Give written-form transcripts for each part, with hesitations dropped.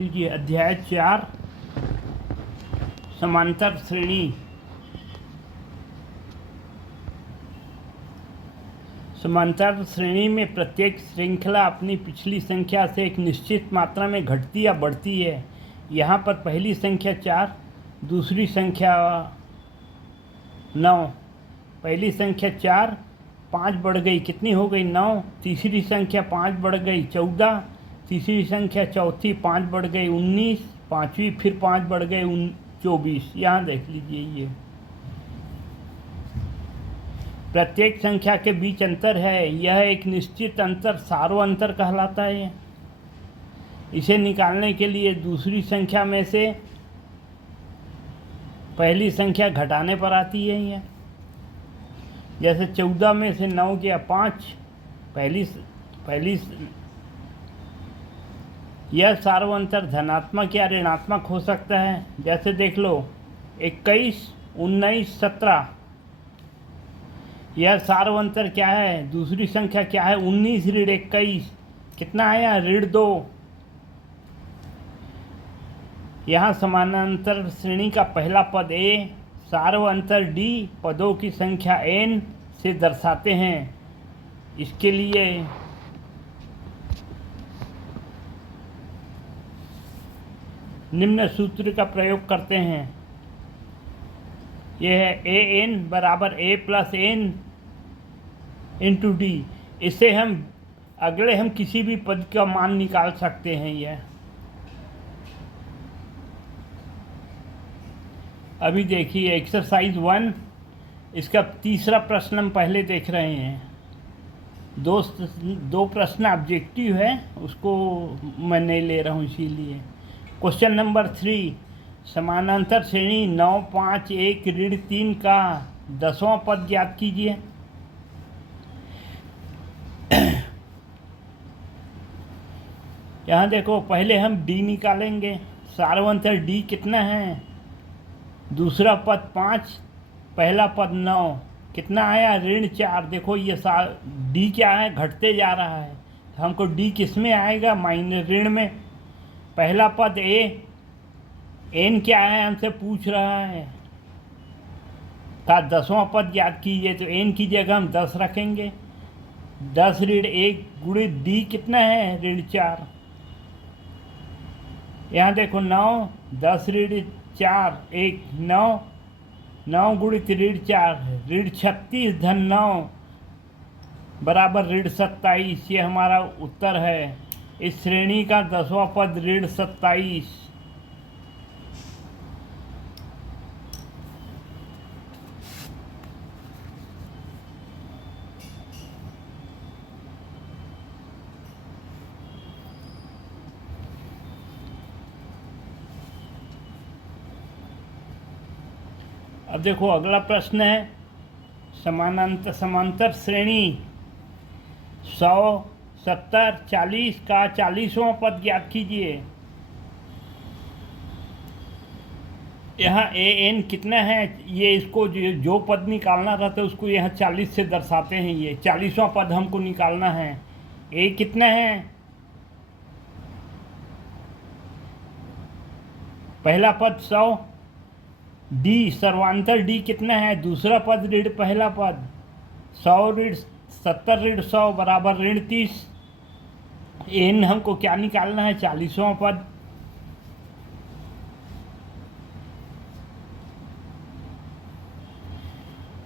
जी अध्याय 4 समांतर श्रेणी। समांतर श्रेणी में प्रत्येक श्रृंखला अपनी पिछली संख्या से एक निश्चित मात्रा में घटती या बढ़ती है। यहाँ पर पहली संख्या 4, दूसरी संख्या 9। पहली संख्या 4, 5 बढ़ गई, कितनी हो गई 9। तीसरी संख्या 5 बढ़ गई 14। तीसरी संख्या चौथी 5 बढ़ गई 19। पाँचवीं फिर 5 बढ़ गए 24। यहाँ देख लीजिए, ये प्रत्येक संख्या के बीच अंतर है। यह एक निश्चित अंतर सार्वअंतर कहलाता है। इसे निकालने के लिए दूसरी संख्या में से पहली संख्या घटाने पर आती है। यह जैसे 14 में से 9 गया 5। पहली यह सार्वअंतर धनात्मक या ऋणात्मक हो सकता है। जैसे देख लो 21, 19, 17। यह सार्वअंतर क्या है? दूसरी संख्या क्या है? 19 ऋण 21, कितना आया? ऋण 2। यहाँ समानांतर श्रेणी का पहला पद ए, सार्वअंतर डी पदों की संख्या n से दर्शाते हैं। इसके लिए निम्न सूत्र का प्रयोग करते हैं। यह है ए एन बराबर A plus N into D. इससे हम किसी भी पद का मान निकाल सकते हैं। यह अभी देखिए एक्सरसाइज 1, इसका तीसरा प्रश्न हम पहले देख रहे हैं। दो प्रश्न ऑब्जेक्टिव है, उसको मैं नहीं ले रहा हूँ इसीलिए। क्वेश्चन नंबर 3, समानांतर श्रेणी 9, 5, 1, ऋण 3 का 10वां पद ज्ञात कीजिए। यहाँ देखो, पहले हम डी निकालेंगे। सार्वअंतर डी कितना है? दूसरा पद 5, पहला पद 9, कितना आया? ऋण 4। देखो ये डी क्या है? घटते जा रहा है। तो हमको डी किस में आएगा? माइनस ऋण में। पहला पद ए, एन क्या है हमसे पूछ रहा है, का 10वां पद याद कीजिए। तो एन की जगह हम 10 रखेंगे। 10 ऋण 1 गुणित डी कितना है? ऋण 4। यहाँ देखो 9, 10 ऋण 4 1 9, 9 गुणित ऋण 4 ऋण 36 धन 9 बराबर ऋण 27। ये हमारा उत्तर है। इस श्रेणी का 10वां पद ऋण 27। अब देखो अगला प्रश्न है, समांतर श्रेणी 100, 70, 40 का 40वां पद ज्ञात कीजिए। यहाँ ए एन कितना है? ये इसको जो पद निकालना रहता है उसको यहाँ 40 से दर्शाते हैं। ये 40वां पद हमको निकालना है। ए कितना है? पहला पद 100। डी सर्वांतर डी कितना है? दूसरा पद ऋण पहला पद 100 ऋण 70 ऋण 100 बराबर ऋण 30। एन हमको क्या निकालना है? 40वां पद।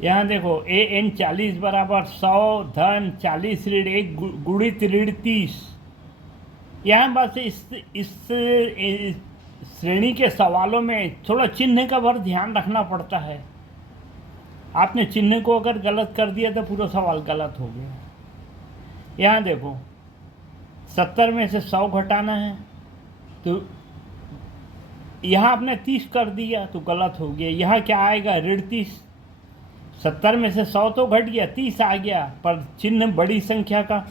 यहाँ देखो ए एन 40 बराबर 100 धन 40 ऋण 1 गुणित ऋण 30। यहाँ बस इस श्रेणी के सवालों में थोड़ा चिन्ह का बहुत ध्यान रखना पड़ता है। आपने चिन्ह को अगर गलत कर दिया तो पूरा सवाल गलत हो गया। यहाँ देखो 70 में से 100 घटाना है, तो यहाँ आपने 30 कर दिया तो गलत हो गया। यहाँ क्या आएगा? ऋण 30। 70 में से 100 तो घट गया, 30 आ गया, पर चिन्ह बड़ी संख्या का।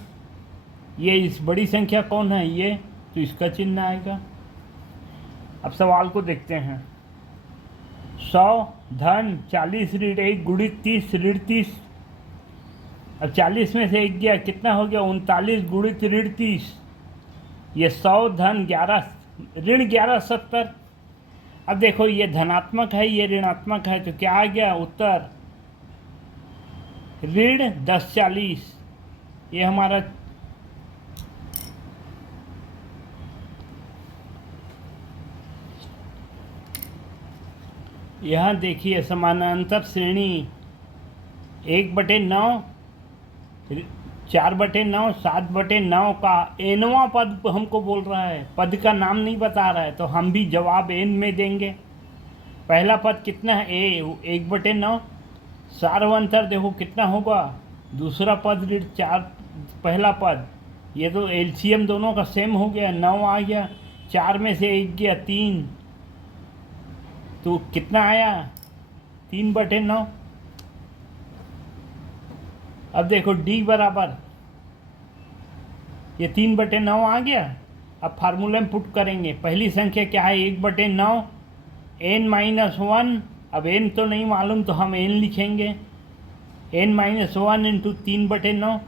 ये इस बड़ी संख्या कौन है? ये, तो इसका चिन्ह आएगा। अब सवाल को देखते हैं। 100 धन 40 ऋण 1 गुणित 30 ऋण 30। अब 40 में से 1 गया, कितना हो गया? 39 गुणित ऋण 30। ये 100 धन 11 ऋण 1170। अब देखो ये धनात्मक है, ये ऋणात्मक है, तो क्या आ गया उत्तर? ऋण 1040। ये हमारा यहाँ देखिए समानांतर श्रेणी 1/9, 4/9, 7/9 का एनवां पद हमको बोल रहा है, पद का नाम नहीं बता रहा है, तो हम भी जवाब एन में देंगे। पहला पद कितना है? ए 1/9। सार्वंतर देखो कितना होगा? दूसरा पद ऋण 4, पहला पद, ये तो एलसीएम दोनों का सेम हो गया, 9 आ गया, 4 में से 1 गया 3, तो कितना आया? 3/9। अब देखो डी बराबर, ये 3/9 आ गया। अब फार्मूले में पुट करेंगे, पहली संख्या क्या है? 1/9, n-1। अब n तो नहीं मालूम तो हम n लिखेंगे, n-1 इंटू 3/9।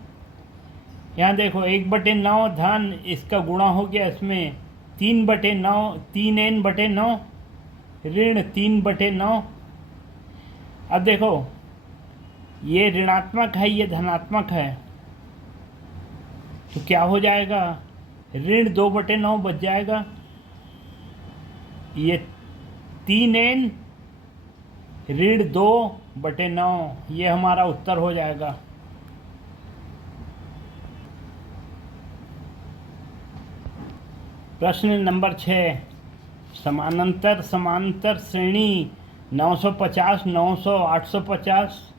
यहाँ देखो 1/9 धन, इसका गुणा हो गया इसमें 3/9, 3n/9 ऋण 3/9। अब देखो ये ऋणात्मक है, ये धनात्मक है, तो क्या हो जाएगा? ऋण 2/9 बच जाएगा। ये 3n ऋण 2/9, ये हमारा उत्तर हो जाएगा। प्रश्न नंबर 6, समांतर श्रेणी 950, 900, 850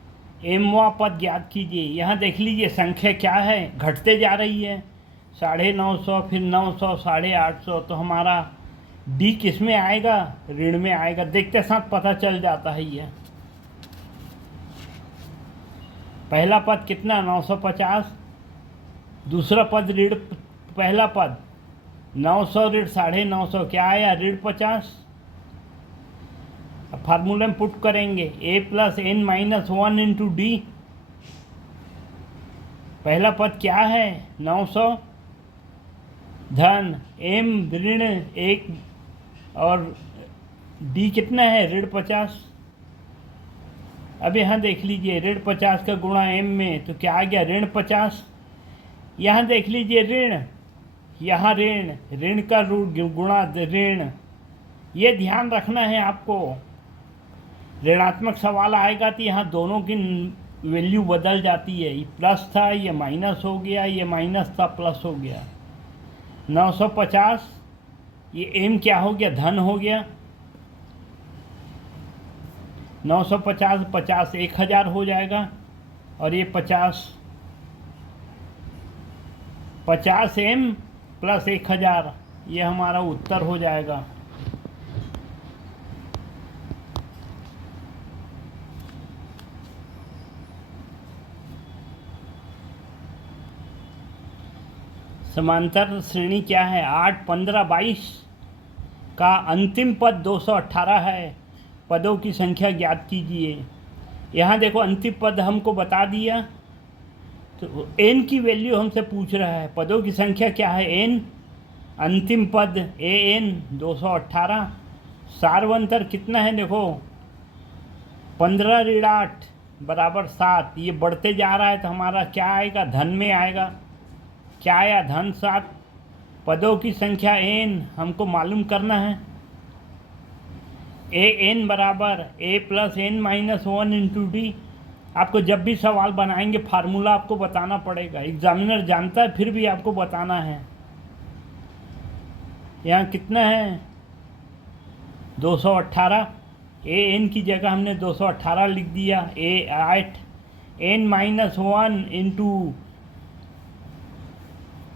एमवा पद ज्ञात कीजिए। यहाँ देख लीजिए संख्या क्या है, घटते जा रही है, 950, फिर 900, 850, तो हमारा डी किस में आएगा? ऋण में आएगा। देखते साथ पता चल जाता है ये। पहला पद कितना? 950। दूसरा पद ऋण, पहला पद 900 ऋण 950, क्या आया? ऋण 50। अब फार्मूले में पुट करेंगे, a + n-1 इंटू डी। पहला पद क्या है? 900 धन m ऋण 1 और d कितना है? ऋण 50। अब यहाँ देख लीजिए ऋण 50 का गुणा m में, तो क्या आ गया? ऋण 50। यहाँ देख लीजिए ऋण, यहाँ ऋण का गुणा ऋण, ये ध्यान रखना है आपको। ऋणात्मक सवाल आएगा तो यहाँ दोनों की वैल्यू बदल जाती है, ये प्लस था ये माइनस हो गया, ये माइनस था प्लस हो गया। 950, ये m क्या हो गया? धन हो गया। 950 50 1000 हो जाएगा, और ये 50 m + 1000, ये हमारा उत्तर हो जाएगा। समांतर श्रेणी क्या है? 8, 15, 22 का अंतिम पद 218 है। पदों की संख्या ज्ञात कीजिए। यहाँ देखो अंतिम पद हमको बता दिया, तो n की वैल्यू हमसे पूछ रहा है। पदों की संख्या क्या है? n। अंतिम पद an 218। सार्वंतर कितना है? देखो 15 ऋण 8 बराबर 7, ये बढ़ते जा रहा है, तो हमारा क्या आएगा? धन में आएगा। क्या आया? धन 7। पदों की संख्या n हमको मालूम करना है। an बराबर a + n-1 इंटू डी। आपको जब भी सवाल बनाएंगे फार्मूला आपको बताना पड़ेगा, एग्जामिनर जानता है फिर भी आपको बताना है। यहाँ कितना है? 218। an की जगह हमने 218 लिख दिया। a 8, n-1 इंटू,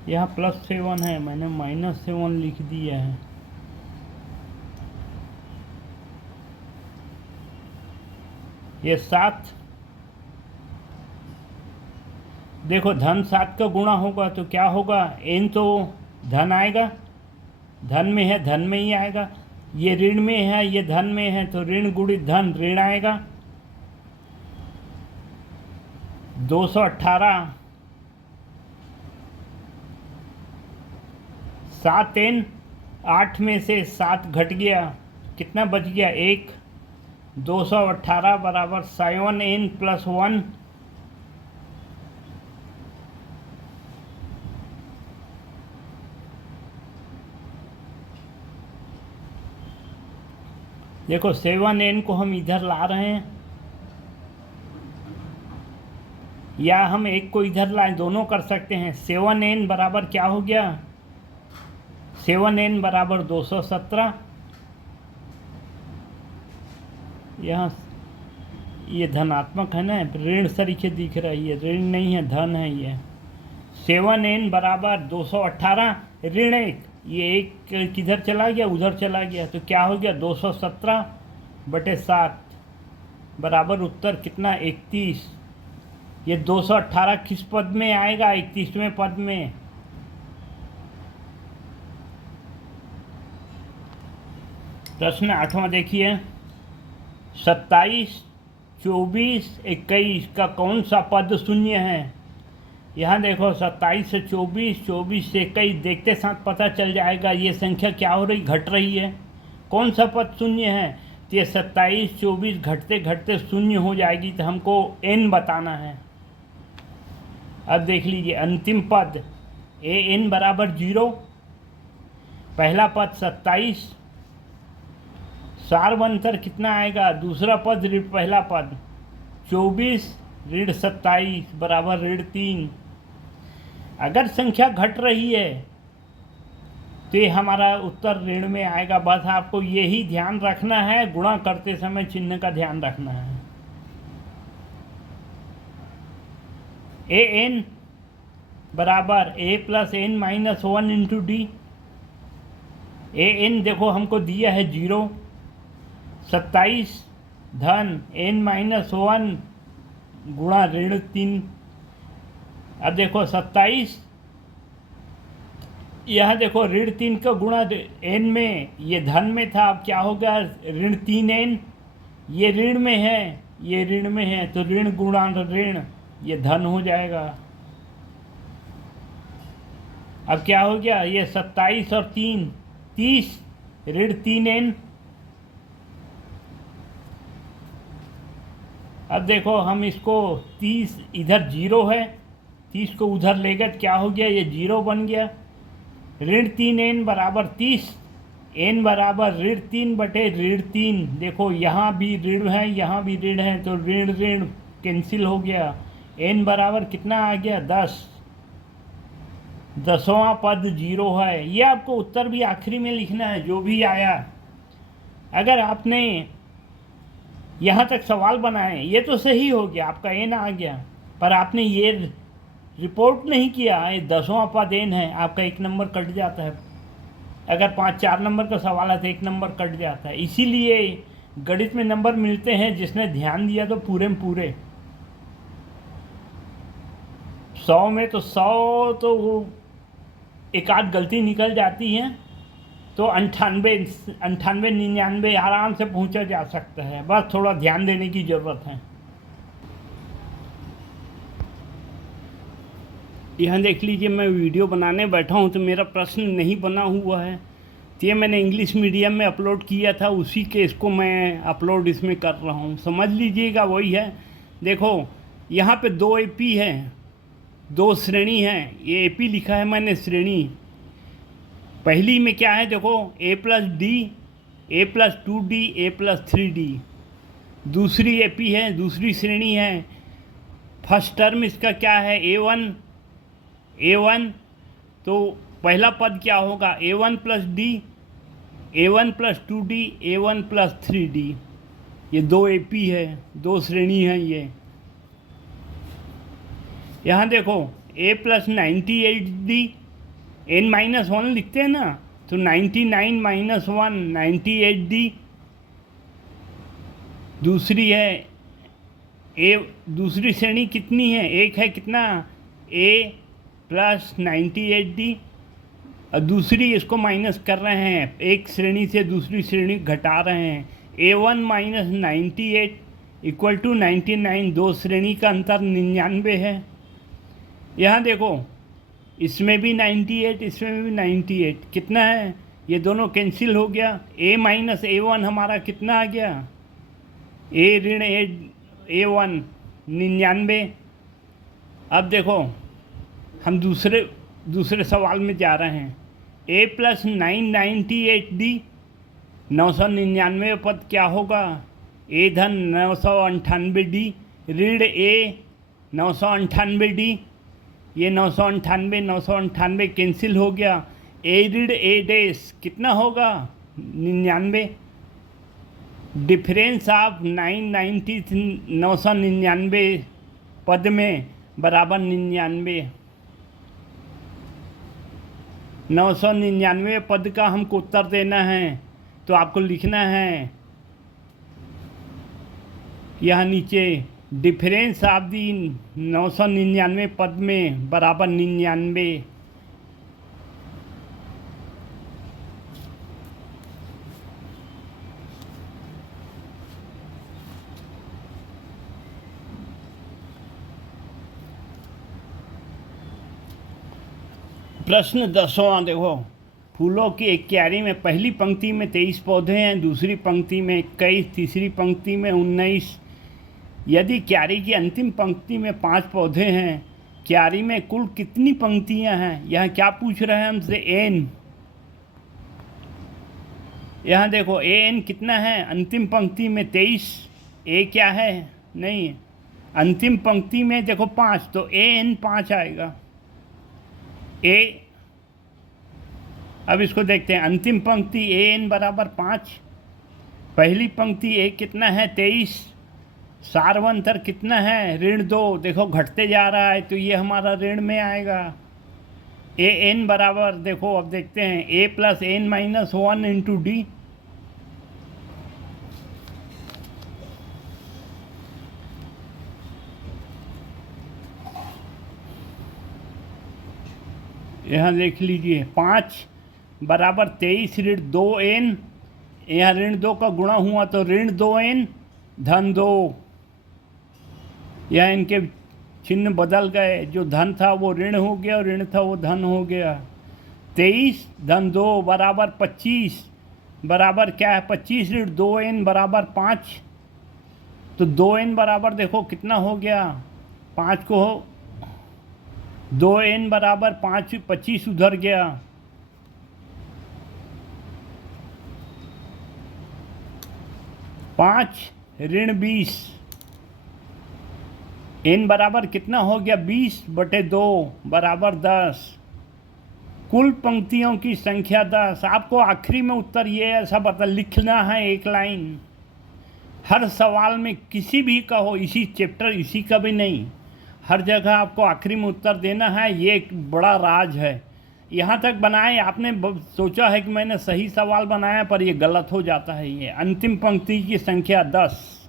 यहाँ +7 है, मैंने -7 लिख दिया है। ये 7, देखो धन 7 का गुणा होगा तो क्या होगा? n तो धन आएगा, धन में है, धन में ही आएगा। ये ऋण में है, ये धन में है, तो ऋण गुणित धन ऋण आएगा। 218 7n 8 में से 7 घट गया, कितना बच गया? 1। 218 बराबर 7n + 1। देखो 7n को हम इधर ला रहे हैं या हम एक को इधर लाएं, दोनों कर सकते हैं। 7n बराबर क्या हो गया? 7n बराबर 217। यहाँ ये धनात्मक है ना, ऋण तरीके दिख रहा है, ये ऋण नहीं है, धन है ये। 7n बराबर 218 ऋण 1, ये 1 किधर चला गया? उधर चला गया, तो क्या हो गया? 217/7 बराबर उत्तर कितना? 31। ये 218 किस पद में आएगा? 31वें पद में। प्रश्न 8वां देखिए, 27, 24, 21 का कौन सा पद शून्य है? यहाँ देखो 27 से 24, 24 से 21 देखते साथ पता चल जाएगा ये संख्या क्या हो रही? घट रही है। कौन सा पद शून्य है? तो ये 27, 24 घटते घटते शून्य हो जाएगी, तो हमको n बताना है। अब देख लीजिए अंतिम पद an बराबर 0, पहला पद 27, सार्वंतर कितना आएगा? दूसरा पद ऋण पहला पद 24 ऋण 27 बराबर ऋण 3। अगर संख्या घट रही है तो ये हमारा उत्तर ऋण में आएगा। बस आपको यही ध्यान रखना है, गुणा करते समय चिन्ह का ध्यान रखना है। an बराबर a + n - 1 × d। an देखो हमको दिया है 0, 27 धन n - 1 गुणा ऋण 3। अब देखो 27, यह देखो ऋण 3 का गुणा n में, ये धन में था, अब क्या हो गया? ऋण 3n, ये ऋण में है, ये ऋण में है, तो ऋण गुणा ऋण, ये धन हो जाएगा। अब क्या हो गया? ये 27 और 3 30 ऋण 3n। अब देखो हम इसको 30, इधर 0 है, 30 को उधर लेकर क्या हो गया? ये 0 बन गया। ऋण 3n बराबर 30, n बराबर ऋण 3/ऋण 3। देखो यहाँ भी ऋण है, यहाँ भी ऋण है, तो ऋण ऋण कैंसिल हो गया। n बराबर कितना आ गया? 10। 10वां पद 0 है। ये आपको उत्तर भी आखिरी में लिखना है, जो भी आया। अगर आपने यहाँ तक सवाल बनाए, ये तो सही हो गया, आपका n आ गया, पर आपने ये रिपोर्ट नहीं किया, ये 10वां पद n है, आपका 1 नंबर कट जाता है। अगर 5-4 नंबर का सवाल है तो 1 नंबर कट जाता है। इसीलिए गणित में नंबर मिलते हैं जिसने ध्यान दिया तो पूरे में पूरे। 100 में तो 100 तो वो एक आध गलती निकल जाती है, तो 98, 99 आराम से पहुंचा जा सकता है। बस थोड़ा ध्यान देने की ज़रूरत है। यहाँ देख लीजिए, मैं वीडियो बनाने बैठा हूँ तो मेरा प्रश्न नहीं बना हुआ है, तो ये मैंने इंग्लिश मीडियम में अपलोड किया था, उसी के इसको मैं अपलोड इसमें कर रहा हूँ, समझ लीजिएगा वही है। देखो यहाँ पे 2 AP हैं, 2 श्रेणी हैं, ये AP लिखा है मैंने श्रेणी। पहली में क्या है? देखो a + d, a + 2d, a + 3d। दूसरी AP है, दूसरी श्रेणी है। फर्स्ट टर्म इसका क्या है? a1, तो पहला पद क्या होगा? a1 + d, a1 + 2d, a1 + 3d। ये 2 AP है, 2 श्रेणी है ये। यहाँ देखो a + 98d, n-1 लिखते हैं ना, तो 99 - 1 98d। दूसरी है दूसरी श्रेणी कितनी है? एक है, कितना? a + 98d, और दूसरी इसको माइनस कर रहे हैं, एक श्रेणी से दूसरी श्रेणी घटा रहे हैं। a1 - 98 = 99, 2 श्रेणी का अंतर 99 है। यहाँ देखो इसमें भी 98, इसमें भी 98, कितना है? ये दोनों कैंसिल हो गया। ए माइनस A1 हमारा कितना आ गया, ए ऋण A1 99। अब देखो हम दूसरे सवाल में जा रहे हैं। A प्लस 998D 999 पद क्या होगा, ए धन 998D ऋण A 998D, ये 998 कैंसिल हो गया। ए ऋण A डैश कितना होगा 99, डिफरेंस ऑफ 999 पद में बराबर 99। 999 पद का हमको उत्तर देना है, तो आपको लिखना है यहाँ नीचे डिफरेंस ऑफ दी 999 पद में बराबर 99। प्रश्न 10वां देखो, फूलों की एक क्यारी में पहली पंक्ति में 23 पौधे हैं, दूसरी पंक्ति में 21, तीसरी पंक्ति में 19। यदि क्यारी की अंतिम पंक्ति में 5 पौधे हैं, क्यारी में कुल कितनी पंक्तियां हैं। यहाँ क्या पूछ रहे हैं हमसे, एन। यहाँ देखो एन कितना है, अंतिम पंक्ति में 23, ए क्या है, नहीं, अंतिम पंक्ति में देखो 5, तो एन 5 आएगा। ए, अब इसको देखते हैं, अंतिम पंक्ति एन बराबर 5, पहली पंक्ति ए कितना है 23, सार्वंतर कितना है ऋण 2, देखो घटते जा रहा है तो ये हमारा ऋण में आएगा। ए एन बराबर देखो, अब देखते हैं, A plus N minus 1 into D, यहाँ देख लीजिए 5 बराबर 23 ऋण 2n, यहाँ ऋण 2 का गुणा हुआ तो ऋण 2n धन 2, यहाँ इनके चिन्ह बदल गए, जो धन था वो ऋण हो गया और ऋण था वो धन हो गया। 23 धन 2 बराबर 25, बराबर क्या है 25 ऋण 2n बराबर 5, तो 2n बराबर देखो कितना हो गया, 5 को 2n बराबर 5, 25 उधर गया, 5 ऋण 20, n बराबर कितना हो गया 20/2 बराबर 10, कुल पंक्तियों की संख्या 10। आपको आखिरी में उत्तर ये ऐसा बता लिखना है, एक लाइन हर सवाल में, किसी भी का हो, इसी चैप्टर इसी का भी नहीं, हर जगह आपको आखिरी में उत्तर देना है। ये एक बड़ा राज है। यहाँ तक बनाए आपने सोचा है कि मैंने सही सवाल बनाया, पर ये गलत हो जाता है। ये अंतिम पंक्ति की संख्या 10,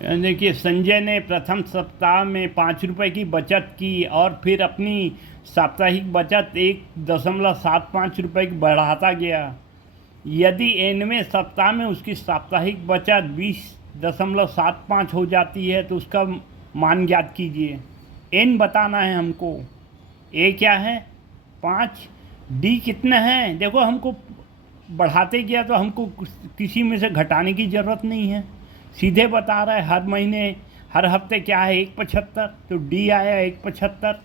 देखिए संजय ने प्रथम सप्ताह में 5 रुपये की बचत की और फिर अपनी साप्ताहिक बचत 1.75 रुपये की बढ़ाता गया। यदि 9वें सप्ताह में उसकी साप्ताहिक बचत 20.75 हो जाती है तो उसका मान ज्ञात कीजिए। n बताना है हमको, a क्या है 5, d कितना है, देखो हमको बढ़ाते गया तो हमको किसी में से घटाने की ज़रूरत नहीं है, सीधे बता रहा है। हर महीने हर हफ्ते क्या है 1.75, तो d आया 1.75,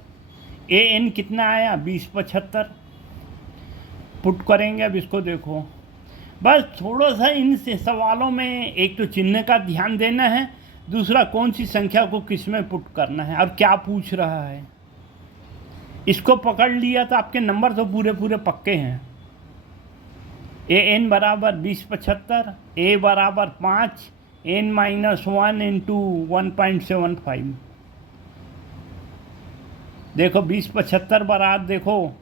an कितना आया 20.75, पुट करेंगे। अब इसको देखो, बस थोड़ा सा इन सवालों में एक तो चिन्ह का ध्यान देना है, दूसरा कौन सी संख्या को किस में पुट करना है और क्या पूछ रहा है, इसको पकड़ लिया तो आपके नंबर तो पूरे पूरे पक्के हैं। an बराबर 20.75, a बराबर 5, n माइनस 1 इंटू 1.75, देखो 20.75 बराबर, देखो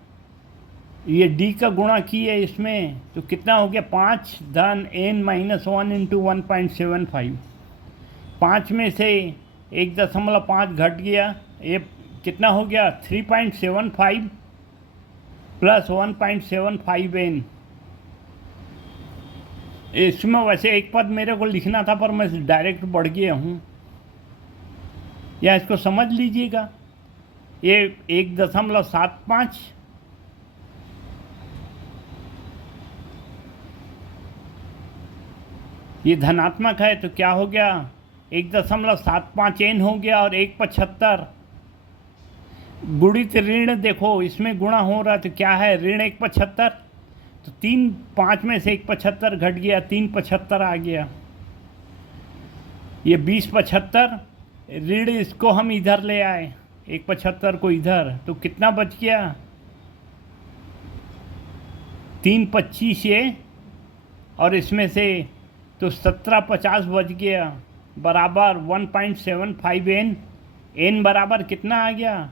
ये d का गुणा किए इसमें तो कितना हो गया 5 धन n माइनस 1 इंटू 1.75, 5 में से 1.5 घट गया, ये कितना हो गया 3.75 प्लस 1.75 n। इसमें वैसे एक पद मेरे को लिखना था पर मैं डायरेक्ट बढ़ गया हूँ, या इसको समझ लीजिएगा। ये 1.75, ये धनात्मक है तो क्या हो गया 1.75 n हो गया, और 1.75 गुणित ऋण, देखो इसमें गुणा हो रहा है तो क्या है ऋण 1.75, तो 3 5 में से 1.75 घट गया, 3.75 आ गया। ये 20.75 ऋण, इसको हम इधर ले आए 1.75 को इधर, तो कितना बच गया 3.25 ये, और इसमें से तो 17.50 बच गया, बराबर 1.75 n। n बराबर कितना आ गया,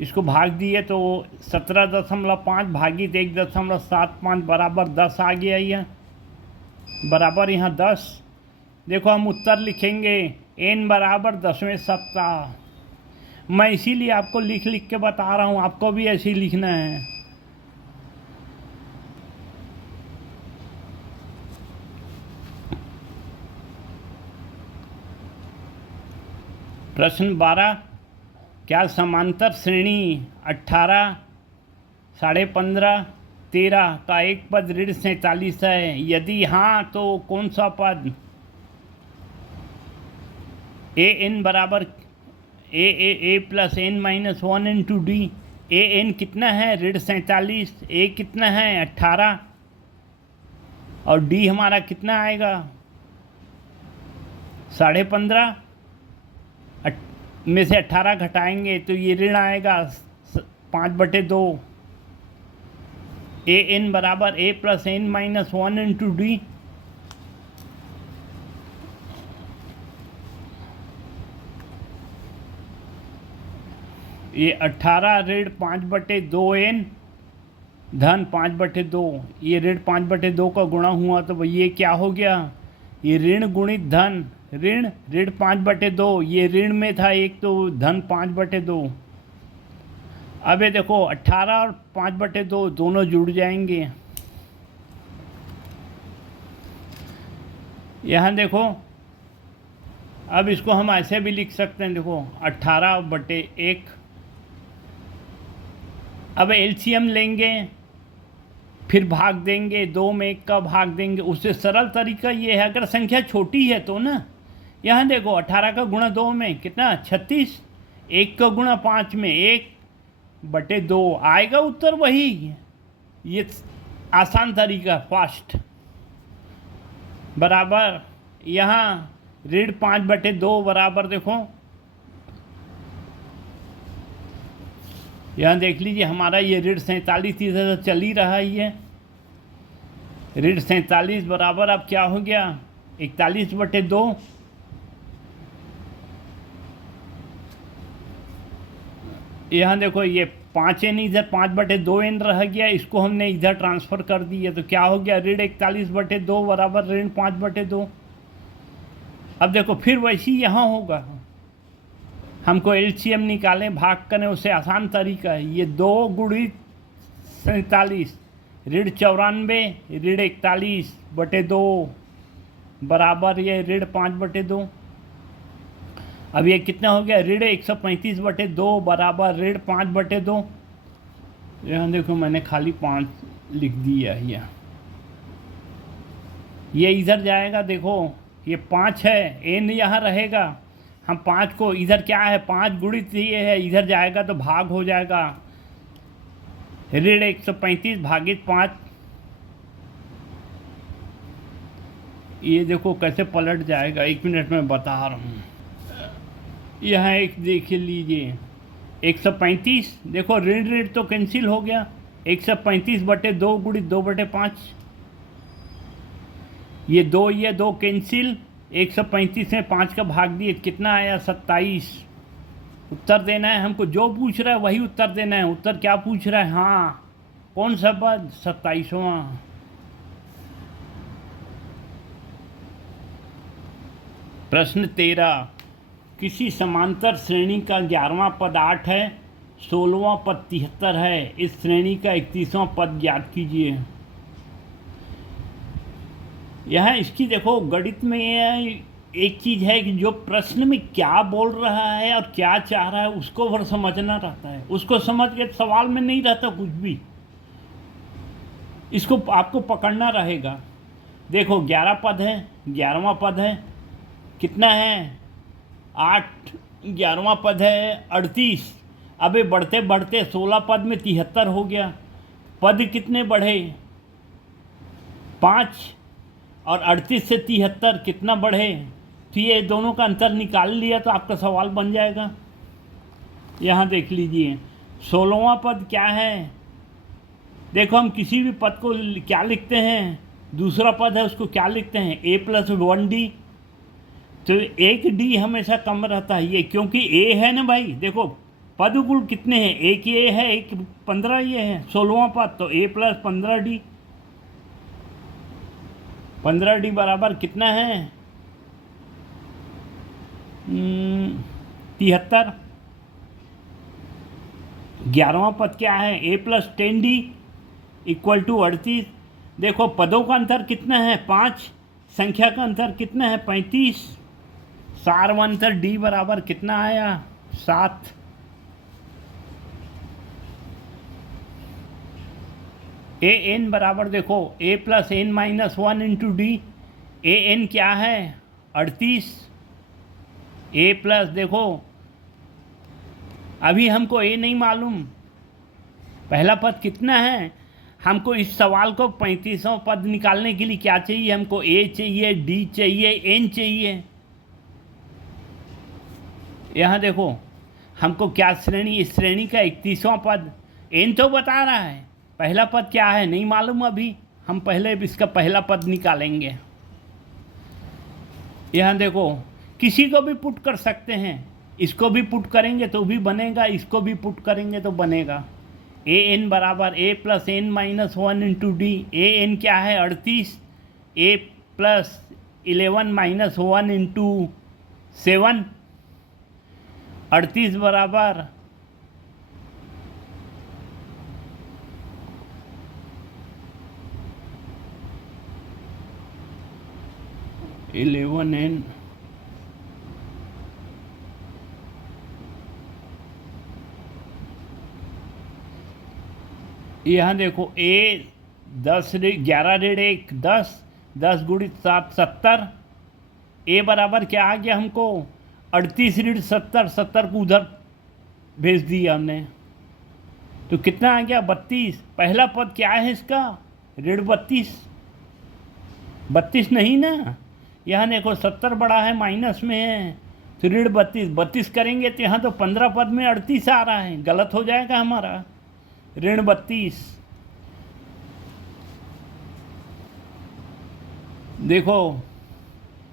इसको भाग दिए तो 17.5 भागित 1.75 बराबर 10 आ गया, ये बराबर यहाँ 10। देखो हम उत्तर लिखेंगे n बराबर 10वें सप्ताह। मैं इसीलिए आपको लिख लिख के बता रहा हूँ, आपको भी ऐसे ही लिखना है। प्रश्न 12, क्या समांतर श्रेणी 18, 15.5, 13 का एक पद ऋण 47 है? यदि हाँ तो कौन सा पद? ए एन बराबर A plus N minus 1 into D. A N कितना है ऋण 47, ए कितना है 18, और डी हमारा कितना आएगा 15.5 में से 18 घटाएंगे तो ये ऋण आएगा 5/2। ए एन बराबर A plus N minus 1 into D. ये 18 ऋण 5/2 n धन 5/2, ये ऋण 5/2 का गुणा हुआ तो ये क्या हो गया, ये ऋण गुणित धन, ऋण 5/2, ये ऋण में था एक तो धन 5/2। अब ये देखो 18 और 5/2 दोनों जुड़ जाएंगे। यहाँ देखो, अब इसको हम ऐसे भी लिख सकते हैं, देखो 18/1। अब एलसीएम लेंगे, फिर भाग देंगे, 2 में 1 का भाग देंगे। उससे सरल तरीका ये है, अगर संख्या छोटी है तो ना, यहाँ देखो 18 का गुणा 2 में कितना 36, 1 का गुणा 5 में 1/2 आएगा उत्तर वही। ये आसान तरीका, फास्ट। बराबर यहाँ ऋण 5/2 बराबर, देखो यहाँ देख लीजिए हमारा ये ऋण 47 इधर चल ही रहा है। ये ऋण 47 बराबर अब क्या हो गया 41/2। यहाँ देखो ये 5 n इधर 5/2 n रह गया, इसको हमने इधर ट्रांसफ़र कर दिया तो क्या हो गया ऋण 41/2 बराबर ऋण 5/2। अब देखो फिर वैसी यहाँ होगा, हमको एलसीएम निकालें, भाग करें, उससे आसान तरीका है। ये 2 गुणित 47 ऋण 94 ऋण 41/2 बराबर ये ऋण 5/2। अब ये कितना हो गया ऋण 135/2 बराबर ऋण 5/2। यहाँ देखो मैंने खाली 5 लिख दिया है। ये इधर जाएगा, देखो ये 5 है, एन यहाँ रहेगा, हम 5 को इधर क्या है 5 गुणित ये है, इधर जाएगा तो भाग हो जाएगा, ऋण 135 भागित 5। ये देखो कैसे पलट जाएगा, 1 मिनट में बता रहा हूँ। यहाँ एक देख लीजिए 135, देखो ऋण ऋण तो कैंसिल हो गया, 135/2 गुणित 2/5। ये 2 कैंसिल, 135 में 5 का भाग दिए कितना आया 27। उत्तर देना है हमको, जो पूछ रहा है वही उत्तर देना है। उत्तर क्या पूछ रहा है, हाँ कौन सा पद 27वां। प्रश्न 13, किसी समांतर श्रेणी का 11वां पद 8 है, 16वां पद 73 है, इस श्रेणी का 31वां पद ज्ञात कीजिए। यहाँ इसकी देखो गणित में एक चीज़ है कि जो प्रश्न में क्या बोल रहा है और क्या चाह रहा है उसको भर समझना रहता है, उसको समझ के सवाल में नहीं रहता कुछ भी, इसको आपको पकड़ना रहेगा। देखो 11 पद है, 11वां पद है, कितना है 8, 11वां पद है 38। अबे बढ़ते बढ़ते 16 पद में 73 हो गया। पद कितने बढ़े 5, और 38 से 73 कितना बढ़े, तो ये दोनों का अंतर निकाल लिया तो आपका सवाल बन जाएगा। यहाँ देख लीजिए 16वां पद क्या है। देखो हम किसी भी पद को क्या लिखते हैं, दूसरा पद है उसको क्या लिखते हैं a+1d। तो एक d हमेशा कम रहता है ये, क्योंकि a है ना भाई। देखो पद गुण कितने हैं, एक ये है एक 15 ये है, 16वां पद तो a+15d। 15d बराबर कितना है 73। 11वां पद क्या है a+10d = 38। देखो पदों का अंतर कितना है 5, संख्या का अंतर कितना है 35। सारवंतर d बराबर कितना आया 7। an बराबर देखो a+n-1 × d। an क्या है 38। a प्लस देखो अभी हमको a नहीं मालूम, पहला पद कितना है। हमको इस सवाल को 35वां पद निकालने के लिए क्या चाहिए, हमको a चाहिए, d चाहिए, n चाहिए। यहाँ देखो हमको क्या श्रेणी, इस श्रेणी का 31वां पद, n तो बता रहा है, पहला पद क्या है नहीं मालूम। अभी हम पहले इसका पहला पद निकालेंगे। यहाँ देखो किसी को भी पुट कर सकते हैं, इसको भी पुट करेंगे तो भी बनेगा, इसको भी पुट करेंगे तो बनेगा। an बराबर a+n-1 × d। an क्या है 38, a+11-1 × 7। 38 बराबर n। यहाँ देखो a 11 10, 10 × 7 70। a बराबर क्या आ गया हमको 38 ऋण 70, 70 को उधर भेज दिया हमने, तो कितना आ गया 32। पहला पद क्या है इसका ऋण 32, 32 नहीं ना। यहाँ देखो 70 बड़ा है माइनस में है, तो ऋण 32, 32 करेंगे तो यहाँ तो 15 पद में 38 आ रहा है, गलत हो जाएगा हमारा ऋण 32। देखो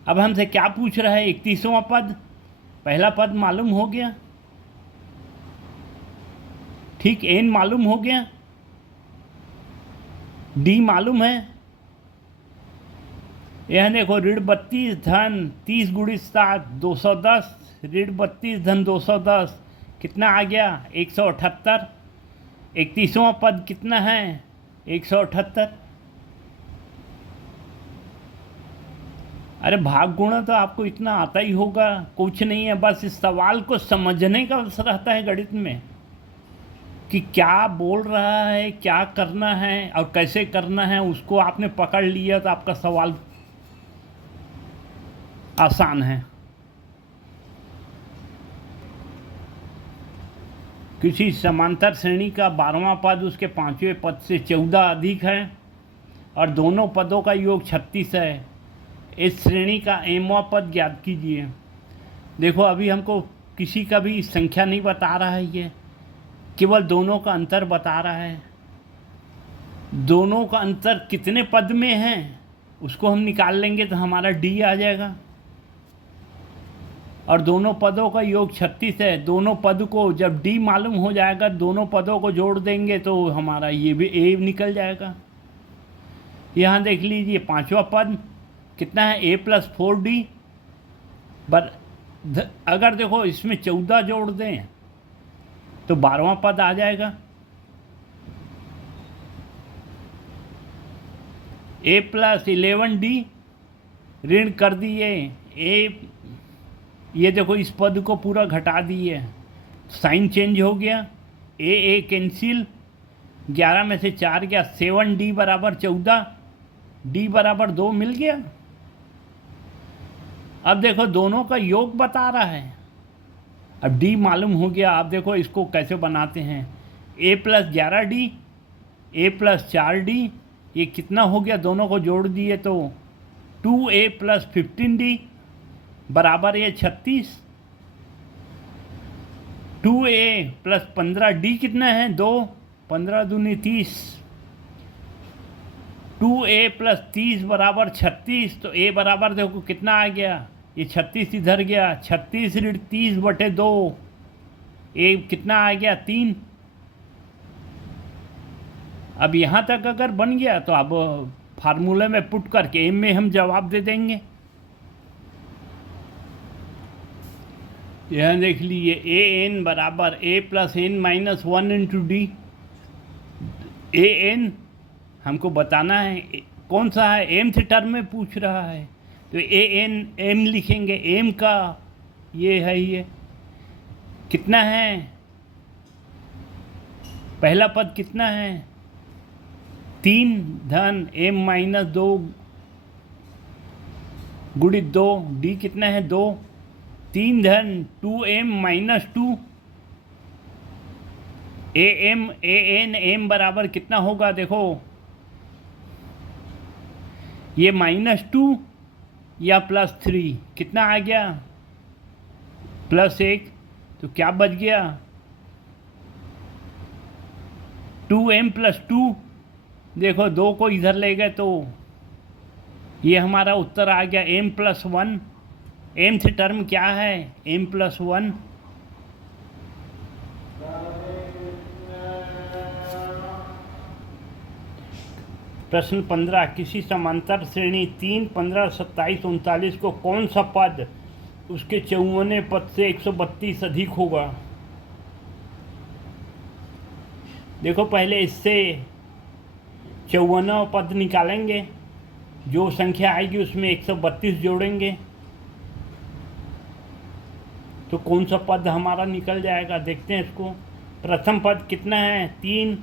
अब हमसे क्या पूछ रहा है 31वां पद, पहला पद मालूम हो गया, ठीक, n मालूम हो गया, d मालूम है। यह देखो ऋण 32 धन 30 × 7 210, ऋण 32 धन 210 कितना आ गया 178। 31वां पद कितना है 178। अरे भाग गुणा तो आपको इतना आता ही होगा, कुछ नहीं है, बस इस सवाल को समझने का रहता है गणित में कि क्या बोल रहा है, क्या करना है और कैसे करना है, उसको आपने पकड़ लिया तो आपका सवाल आसान है। किसी समांतर श्रेणी का 12वां पद उसके 5वें पद से 14 अधिक है और दोनों पदों का योग 36 है। इस श्रेणी का mवां पद ज्ञात कीजिए। देखो अभी हमको किसी का भी संख्या नहीं बता रहा है, ये केवल दोनों का अंतर बता रहा है। दोनों का अंतर कितने पद में है उसको हम निकाल लेंगे तो हमारा d आ जाएगा, और दोनों पदों का योग 36 है। दोनों पद को जब d मालूम हो जाएगा दोनों पदों को जोड़ देंगे तो हमारा ये भी a निकल जाएगा। यहाँ देख लीजिए 5वां पद कितना है a+4d। अगर देखो इसमें 14 जोड़ दें तो 12वां पद आ जाएगा। a+11d ऋण कर दिए ए, ये देखो इस पद को पूरा घटा दिए, साइन चेंज हो गया, ए कैंसिल, 11 में से 4 गया, 7d बराबर 14, d बराबर 2 मिल गया। अब देखो दोनों का योग बता रहा है, अब d मालूम हो गया। आप देखो इसको कैसे बनाते हैं, a + 11d, a + 4d, ये कितना हो गया, दोनों को जोड़ दिए तो 2a + 15d बराबर ये 36, 2a + 15d कितना है 2, 15 दूनी 30, 2a + 30 बराबर 36, तो a बराबर देखो कितना आ गया, ये 36 इधर गया, 36 ऋण 30/2, a कितना आ गया 3। अब यहाँ तक अगर बन गया तो अब फार्मूले में पुट करके m में हम जवाब दे देंगे। यह देख लीजिए, an बराबर a + n - 1 × d। an हमको बताना है कौन सा है, mth टर्म में पूछ रहा है, तो an m लिखेंगे, m का ये है, ये कितना है, पहला पद कितना है 3 धन m - 2 गुणित 2, d कितना है 2, 3 धन 2m - 2, an m बराबर कितना होगा, देखो ये -2 या +3 कितना आ गया +1, तो क्या बच गया 2m + 2, देखो 2 को इधर ले गए तो ये हमारा उत्तर आ गया m + 1। mth टर्म क्या है m + 1। प्रश्न 15, किसी समांतर श्रेणी 3, 15, 27, 39 को कौन सा पद उसके 54वें पद से 132 अधिक होगा। देखो पहले इससे 54वां पद निकालेंगे, जो संख्या आएगी उसमें 132 जोड़ेंगे तो कौन सा पद हमारा निकल जाएगा, देखते हैं इसको। प्रथम पद कितना है 3,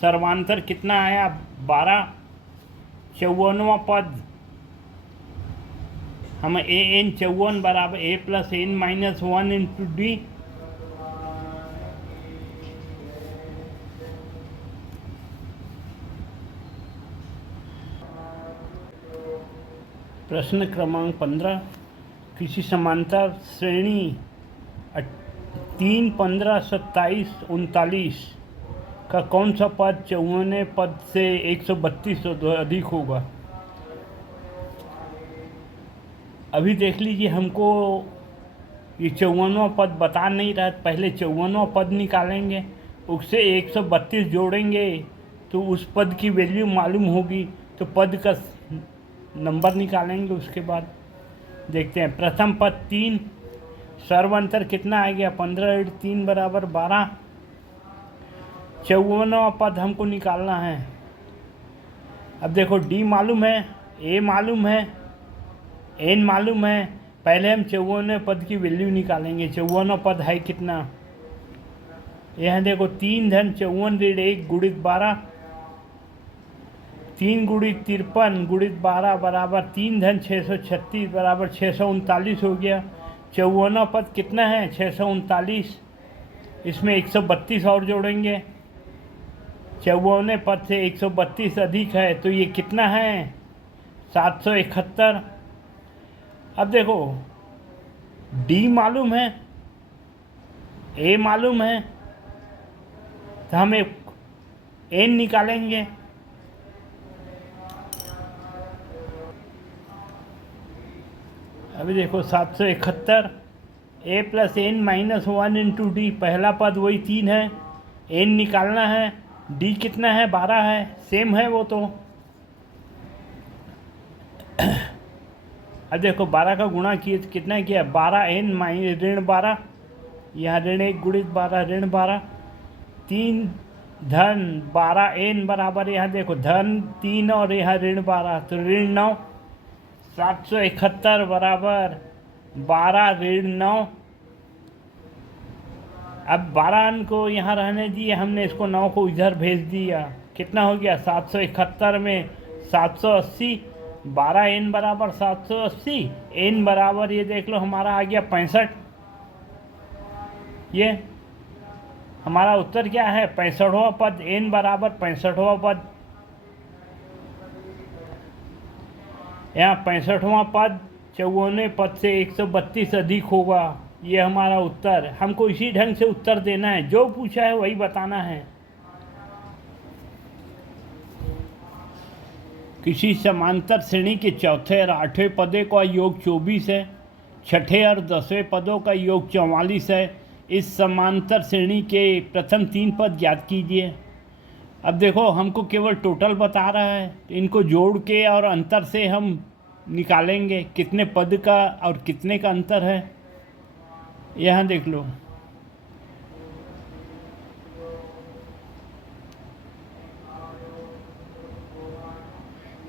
सर्वांतर कितना आया 12, 54वां पद हम an 54 बराबर a + n - 1 × d। प्रश्न क्रमांक 15, किसी समांतर श्रेणी 3, 15, 27, 39 का कौन सा पद 54वें पद से 132 अधिक होगा। अभी देख लीजिए, हमको ये 54वां पद बता नहीं रहा, पहले 54वां पद निकालेंगे, उससे 132 जोड़ेंगे तो उस पद की वैल्यू मालूम होगी, तो पद का नंबर निकालेंगे। उसके बाद देखते हैं, प्रथम पद 3, सर्वांतर कितना आ गया 15 × 3 बराबर 12, 54वां पद हमको निकालना है। अब देखो d मालूम है, a मालूम है, n मालूम है, पहले हम 54वें पद की वैल्यू निकालेंगे। 54वां पद है कितना, यहाँ देखो 3 धन 54 ऋण 1 गुणित 12, 3 गुणित 53 गुणित 12 बराबर 3 धन 636 बराबर 639 हो गया। 54वां पद कितना है 639, इसमें 132 और जोड़ेंगे, 54वें पद से 132 अधिक है तो ये कितना है 771। अब देखो d मालूम है, a मालूम है, तो हम n निकालेंगे। अभी देखो 771, a + n - 1 × d, पहला पद वही 3 है, n निकालना है, d कितना है 12 है, सेम है वो तो। अब देखो 12 का गुणा किए तो कितना किया 12n - ऋण 12, यहाँ ऋण 1 गुणित 12 ऋण 12, 3 धन 12n बराबर, यहाँ देखो धन 3 और यहाँ ऋण 12 तो ऋण 9, 771 बराबर 12 - 9। अब 12 को यहाँ रहने दिए, हमने इसको 9 को इधर भेज दिया। कितना हो गया? 771 में 780, 12n बराबर 780, n बराबर ये देख लो हमारा आ गया 65। ये हमारा उत्तर क्या है? 65वां पद, n बराबर 65वां पद। यहाँ 65वां पद 54वें पद से 132 अधिक होगा। ये हमारा उत्तर। हमको इसी ढंग से उत्तर देना है, जो पूछा है वही बताना है। किसी समांतर श्रेणी के चौथे और 8वें पदों का योग 24 है, छठे और 10वें पदों का योग 44 है। इस समांतर श्रेणी के प्रथम 3 पद ज्ञात कीजिए। अब देखो हमको केवल टोटल बता रहा है, तो इनको जोड़ के और अंतर से हम निकालेंगे कितने पद का और कितने का अंतर है। यहाँ देख लो,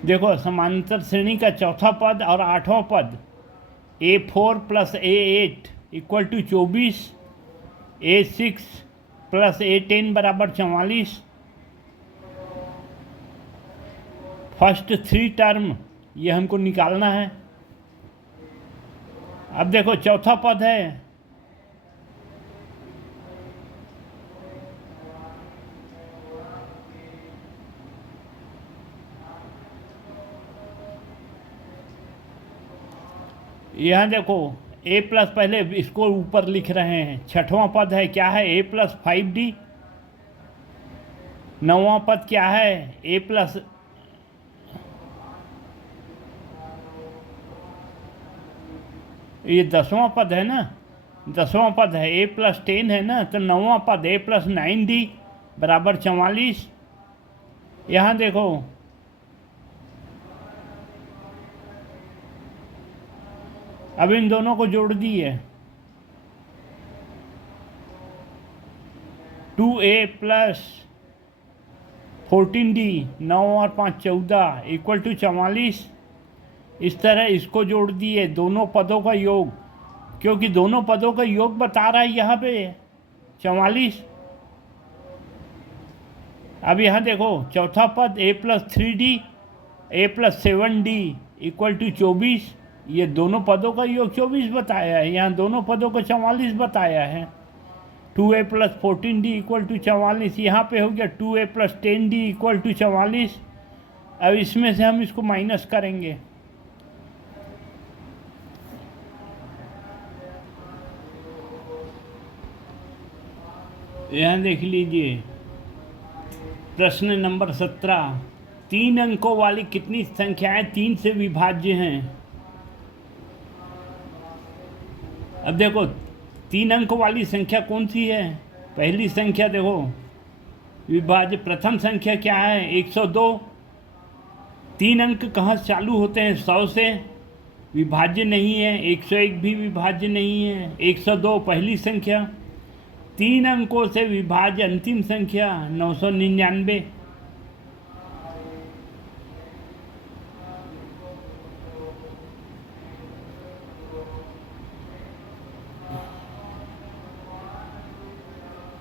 देखो समांतर श्रेणी का चौथा पद और 8वां पद A4 + A8 = 24, A6 + A10 बराबर 44। फर्स्ट 3 टर्म ये हमको निकालना है। अब देखो चौथा पद है, यहाँ देखो A प्लस, पहले इसको ऊपर लिख रहे हैं। छठवां पद है क्या है? A + 5D। नौवां पद क्या है? A प्लस, ये 10वां पद है ना, 10वां पद है A + 10 है ना, तो 9वां पद A + 9D बराबर 44। यहाँ देखो अब इन दोनों को जोड़ दिए, 2A + 14D, 9 और 5 14 = 44। इस तरह इसको जोड़ दिए, दोनों पदों का योग, क्योंकि दोनों पदों का योग बता रहा है यहाँ पे 44। अब यहाँ देखो चौथा पद A + 3D, A + 7D = 24। ये दोनों पदों का योग 24 बताया है, यहाँ दोनों पदों को 44 बताया है। 2A + 14D = 44, यहाँ पे हो गया 2A + 10D = 44। अब इसमें से हम इसको माइनस करेंगे। यहाँ देख लीजिए प्रश्न नंबर 17, 3 अंकों वाली कितनी संख्याएं 3 से विभाज्य हैं? अब देखो 3 अंक वाली संख्या कौन सी है? पहली संख्या देखो विभाज्य, प्रथम संख्या क्या है? 102। 3 अंक कहाँ से चालू होते हैं? 100 से। विभाज्य नहीं है। 101 भी विभाज्य नहीं है। 102 पहली संख्या। 3 अंकों से विभाज्य अंतिम संख्या 999।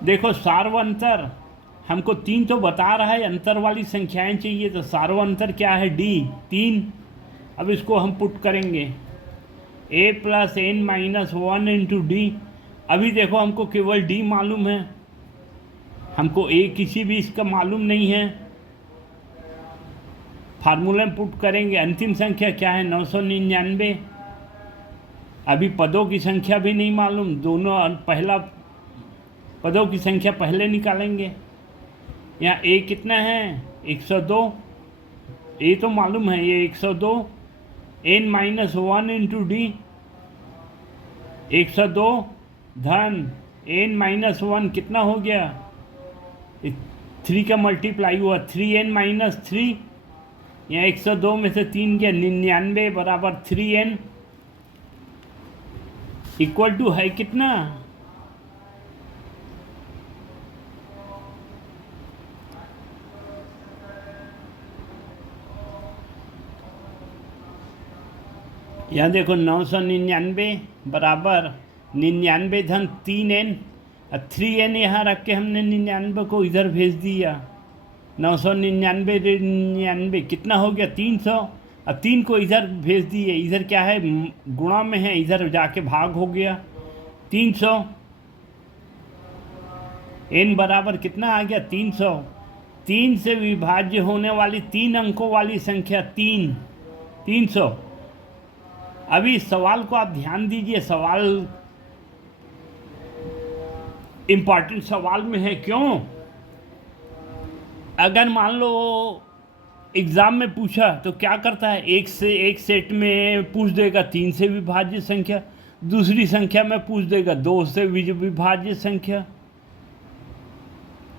देखो सार्वंतर हमको 3 तो बता रहा है, अंतर वाली संख्याएं चाहिए, तो सार्वंतर क्या है? D 3। अब इसको हम पुट करेंगे A + n - 1 × D। अभी देखो हमको केवल D मालूम है, हमको A किसी भी इसका मालूम नहीं है। फार्मूला में पुट करेंगे, अंतिम संख्या क्या है? 999। अभी पदों की संख्या भी नहीं मालूम, दोनों पहला पदों की संख्या पहले निकालेंगे। यहाँ A कितना है? 102। A तो मालूम है, ये 102। n - 1 × D, 102 धन n - 1 कितना हो गया? 3 का मल्टीप्लाई हुआ, 3n - 3। यहाँ 102 में से 3 गया, 99 बराबर 3n = है कितना? यहाँ देखो 999 बराबर 99 धन 3n, 3n यहाँ रख के हमने 99 को इधर भेज दिया। 999 99 कितना हो गया 300। अब 3 को इधर भेज दिए, इधर क्या है गुणा में है, इधर जाके भाग हो गया 300। n बराबर कितना आ गया 300। 3 से विभाज्य होने वाली 3 अंकों वाली संख्या 300। अभी इस सवाल को आप ध्यान दीजिए, सवाल इम्पॉर्टेंट सवाल में है। क्यों? अगर मान लो एग्ज़ाम में पूछा तो क्या करता है, एक सेट में पूछ देगा 3 से विभाज्य संख्या, दूसरी संख्या में पूछ देगा 2 से विभाज्य संख्या,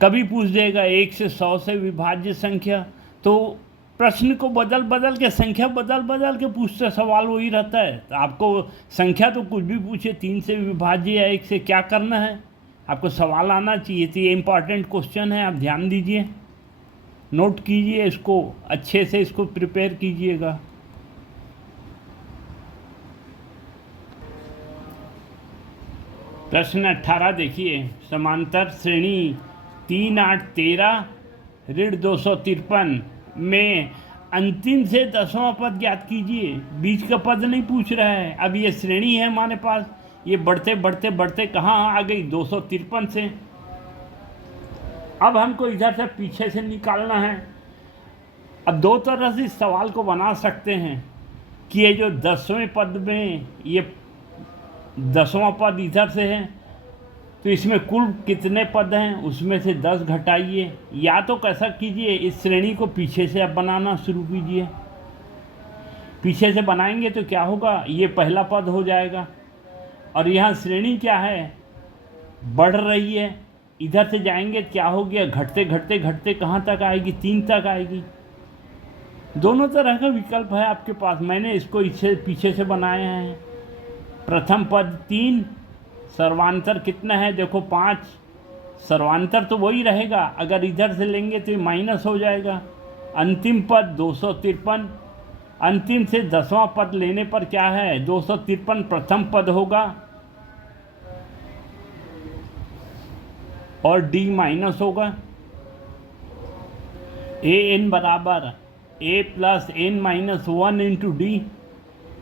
कभी पूछ देगा 1 से 100 से विभाज्य संख्या। तो प्रश्न को बदल बदल के, संख्या बदल बदल के पूछते, सवाल वही रहता है। तो आपको संख्या तो कुछ भी पूछे, 3 से विभाज्य या 1 से, क्या करना है आपको, सवाल आना चाहिए। तो ये इम्पॉर्टेंट क्वेश्चन है, आप ध्यान दीजिए, नोट कीजिए इसको अच्छे से, इसको प्रिपेयर कीजिएगा। प्रश्न 18 देखिए, समांतर श्रेणी 3 8 13 ऋण 253 में अंतिम से 10वां पद ज्ञात कीजिए। बीच का पद नहीं पूछ रहा है। अब ये श्रेणी है हमारे पास, ये बढ़ते बढ़ते बढ़ते कहाँ आ गई 253 से। अब हमको इधर से पीछे से निकालना है। अब दो तरह से इस सवाल को बना सकते हैं कि ये जो 10वें पद में, ये 10वां पद इधर से है, तो इसमें कुल कितने पद हैं उसमें से 10 घटाइए। या तो कैसा कीजिए, इस श्रेणी को पीछे से अब बनाना शुरू कीजिए। पीछे से बनाएंगे तो क्या होगा, ये पहला पद हो जाएगा। और यहाँ श्रेणी क्या है, बढ़ रही है। इधर से जाएंगे क्या हो गया, घटते घटते घटते कहाँ तक आएगी, 3 तक आएगी। दोनों तरह का विकल्प है आपके पास, मैंने इसको इससे पीछे से बनाया है। प्रथम पद 3, सर्वांतर कितना है देखो 5, सर्वांतर तो वही रहेगा, अगर इधर से लेंगे तो माइनस हो जाएगा। अंतिम पद 253, अंतिम से 10वां पद लेने पर क्या है 253 प्रथम पद होगा और डी माइनस होगा। ए एन बराबर A plus N minus 1 into D.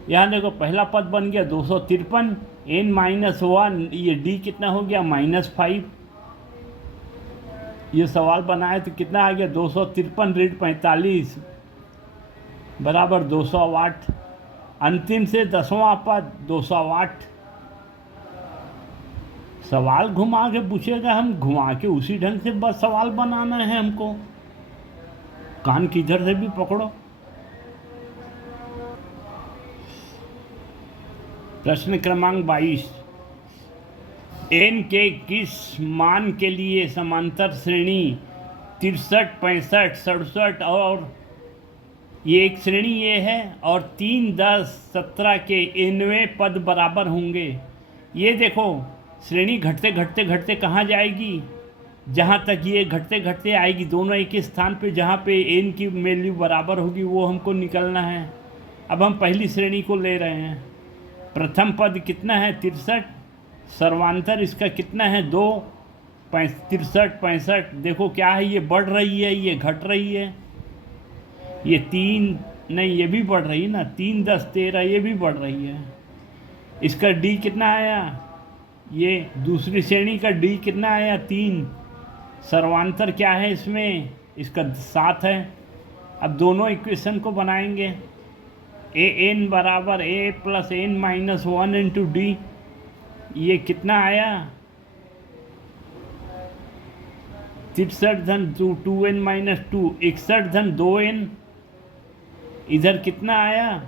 यहाँ देखो पहला पद बन गया 253, एन माइनस 1, ये डी कितना हो गया -5। ये सवाल बनाए तो कितना आ गया 253 ऋण 45 बराबर 208। अंतिम से 10वां पद 208। सवाल घुमा के पूछेगा, हम घुमा के उसी ढंग से बस सवाल बनाना है हमको, कान किधर से भी पकड़ो। प्रश्न क्रमांक 22, एन के किस मान के लिए समांतर श्रेणी 63 65 67 और ये एक श्रेणी ये है और 3 10 17 के nवें पद बराबर होंगे। ये देखो श्रेणी घटते घटते घटते कहाँ जाएगी, जहाँ तक ये घटते घटते आएगी, दोनों एक ही स्थान पे, जहाँ पे एन की वैल्यू बराबर होगी वो हमको निकलना है। अब हम पहली श्रेणी को ले रहे हैं। प्रथम पद कितना है 63, सर्वांतर इसका कितना है 2, 63 65। देखो क्या है, ये बढ़ रही है, ये घट रही है, ये 3 नहीं, ये भी बढ़ रही है ना, 3 10 13, ये भी बढ़ रही है। इसका डी कितना आया, ये दूसरी श्रेणी का डी कितना आया 3। सर्वांतर क्या है इसमें, इसका 7 है। अब दोनों इक्वेशन को बनाएंगे। ए एन बराबर A plus N minus 1 into D. ये कितना आया 63 धन 2n माइनस 2, 61 धन 2n। इधर कितना आया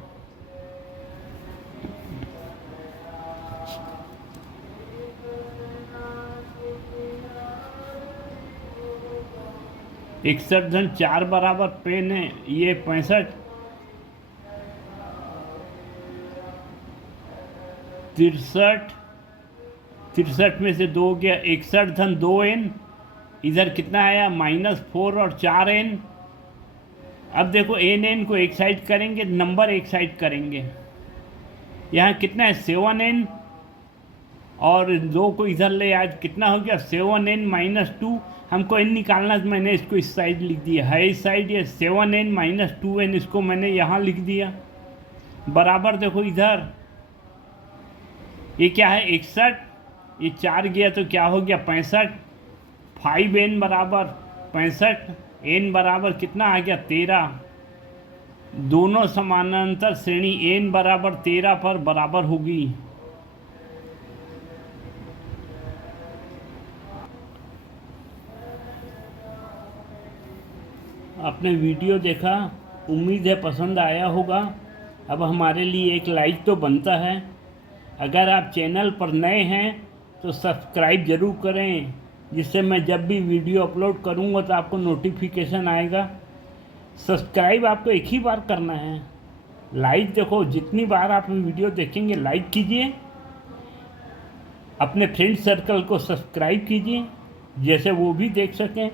61 धन 4 बराबर पेन है, ये 65। 63 में से 2 गया, 61 धन 2n। इधर कितना आया -4 और 4n। अब देखो एन एन को एक साइड करेंगे, नंबर एक साइड करेंगे, यहाँ कितना है 7n, और 2 को इधर ले आए कितना हो गया 7n माइनस 2। हमको n निकालना, तो मैंने इसको इस साइड लिख दिया है, इस साइड ये 7n माइनस 2n, इसको मैंने यहाँ लिख दिया बराबर। देखो इधर ये क्या है 61, ये 4 गया तो क्या हो गया 65, 5n बराबर 65, n बराबर कितना आ गया 13। दोनों समानांतर श्रेणी n बराबर 13 पर बराबर होगी। आपने वीडियो देखा, उम्मीद है पसंद आया होगा। अब हमारे लिए एक लाइक तो बनता है। अगर आप चैनल पर नए हैं तो सब्सक्राइब ज़रूर करें, जिससे मैं जब भी वीडियो अपलोड करूंगा तो आपको नोटिफिकेशन आएगा। सब्सक्राइब आपको एक ही बार करना है, लाइक देखो जितनी बार आप वीडियो देखेंगे लाइक कीजिए, अपने फ्रेंड सर्कल को सब्सक्राइब कीजिए जैसे वो भी देख सकें।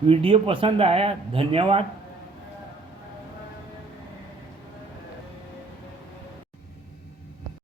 वीडियो पसंद आया, धन्यवाद।